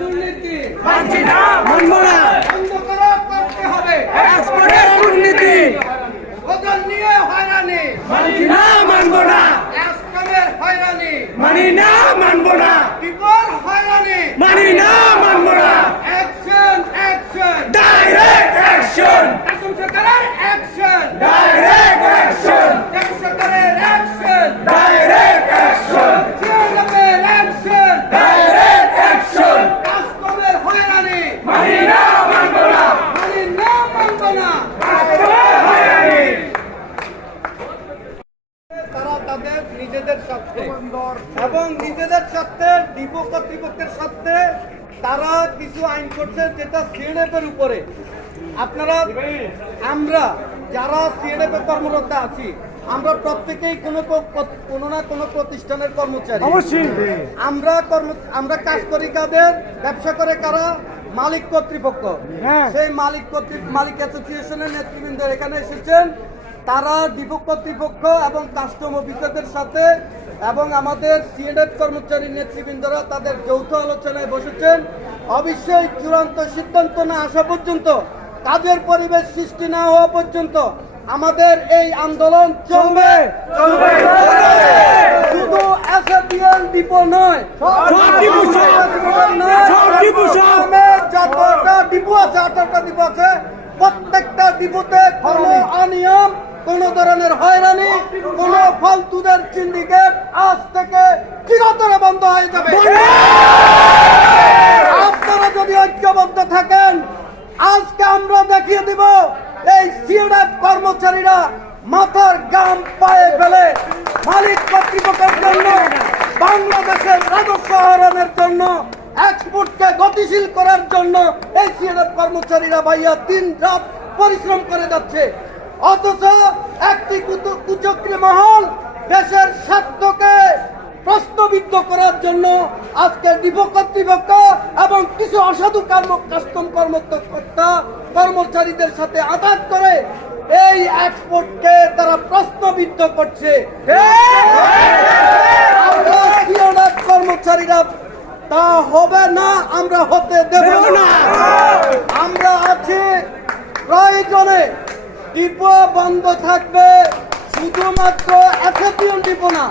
দুর্নীতি। মানছি না। মানব বন্ধ করা করতে হবে। এক্সপোর্টের দুর্নীতি। ওজন নিয়ে হয়রানি। মানছি না মানব না এক্সকামের হয়রানি মানি না মানব না বিপর হয়রানি মানি না মানব না অ্যাকশন অ্যাকশন ডাইরেক্ট অ্যাকশন শাসন সরকারের অ্যাকশন ডাইরেক্ট অ্যাকশন শাসন সরকারের অ্যাকশন ডাইরেক্ট অ্যাকশন সিএমের অ্যাকশন ডাইরেক্ট অ্যাকশন কাস্টমের হয়রানি মানি না মানব না মানি না মানব না হয়রানি তারা তাদের নিজেদের স্বার্থে এবং নিজেদের স্বার্থে ডিপো কর্তৃপক্ষের স্বার্থে তারা কিছু আইন করছে যেটা সিএনএফ এর উপরে। আপনারা আমরা যারা সিএনএফ কর্মরত আছি আমরা প্রত্যেকেই কোনো কোনো না কোনো প্রতিষ্ঠানের কর্মচারী। অবশ্যই। আমরা কর্ম আমরা কাজ করি কাদের? ব্যবসা করে কারা? মালিক কর্তৃপক্ষ। হ্যাঁ। সেই মালিক কর্তৃ মালিক অ্যাসোসিয়েশনের নেতৃবৃন্দ এখানে এসেছেন। তারা ডিপো কর্তৃপক্ষ এবং কাস্টম অফিসারদের সাথে এবং আমাদের সিএনএফ কর্মচারী নেতৃবৃন্দরা তাদের যৌথ আলোচনায় বসেছেন। অবশ্যই চূড়ান্ত সিদ্ধান্ত না আসা পর্যন্ত কাজের পরিবেশ সৃষ্টি না হওয়া পর্যন্ত আমাদের এই আন্দোলন চলবে। শুধু ডিপো নয় যতটা ডিপো আছে আঠারোটা ডিপো আছে। প্রত্যেকটা ডিপোতে কোনো অনিয়ম কোন ধরনের হয়রানি, কোন ফালতুদের সিন্ডিকেট আজ থেকে চিরতরে বন্ধ হয়ে যাবে। আপনারা যদি ঐক্যবদ্ধ থাকেন, আজকে আমরা দেখিয়ে দিব এই সিএনএফ কর্মচারীরা মাথার গাম পায়ে ফেলে মালিক কর্তৃপক্ষের জন্য, বাংলাদেশের রাজস্ব আহরণের জন্য এক্সপোর্টকে গতিশীল করার জন্য এই সিএনএফ কর্মচারীরা ভাইয়া দিন রাত পরিশ্রম করে যাচ্ছে। অথচ একটি কুচক্রী মহল দেশের স্বার্থকে প্রশ্নবিদ্ধ করার জন্য আজকে ডিপো কর্তৃপক্ষ এবং কিছু অসাধু কর্ম, কাস্টম কর্মকর্তা, কর্মচারীদের সাথে আঘাত করে এই এক্সপোর্টকে তারা প্রশ্নবিদ্ধ করছে। কর্মচারীরা, তা হবে না, আমরা হতে দেব না। আমরা আছি প্রয়োজনে। ডিপো বন্ধ থাকবে শুধুমাত্র এসএপিএল ডিপো না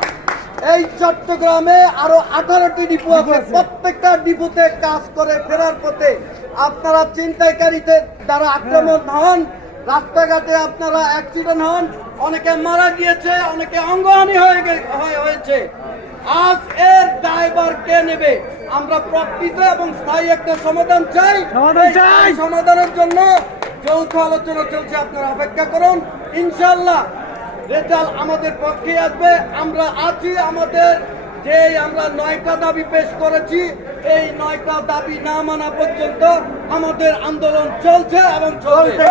এই চট্টগ্রামে আরও আঠারোটি ডিপো আছে। প্রত্যেকটা ডিপোতে কাজ করে ফেরার পথে আপনারা চিন্তাইকারীদের দ্বারা আক্রমণ হন রাস্তাঘাটে আপনারা অ্যাক্সিডেন্ট হন অনেকে মারা গিয়েছে অনেকে অঙ্গহানি হয়ে হয়ে- হয়েছে। আজ এর দায়ভার কে নেবে? আমরা প্রকৃত এবং স্থায়ী একটা সমাধান চাই। সমাধানের জন্য যৌথ আলোচনা চলছে, আপনারা অপেক্ষা করুন। ইনশাল্লাহ রেজাল্ট আমাদের পক্ষে আসবে। আমরা আছি আমাদের যে আমরা নয়টা দাবি পেশ করেছি, এই নয়টা দাবি না মানা পর্যন্ত আমাদের আন্দোলন চলছে এবং চলছে।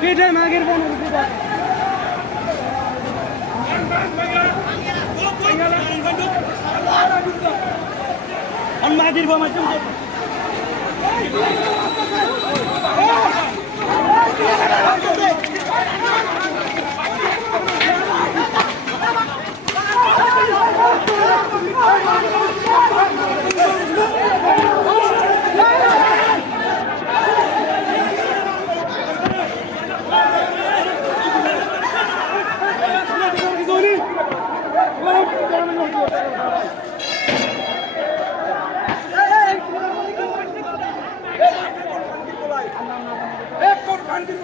পিঠে মাগের বোন মাধ্যম সাংবাদিক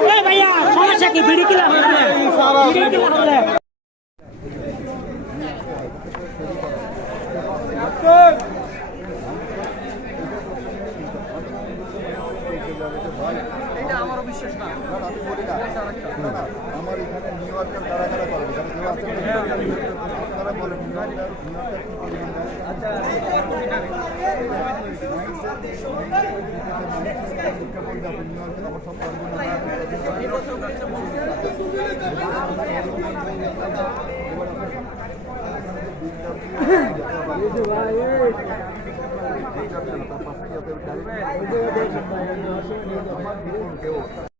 মায়ের ভাইয়া সমস্যা কি? বিড়ি কিলা 私は。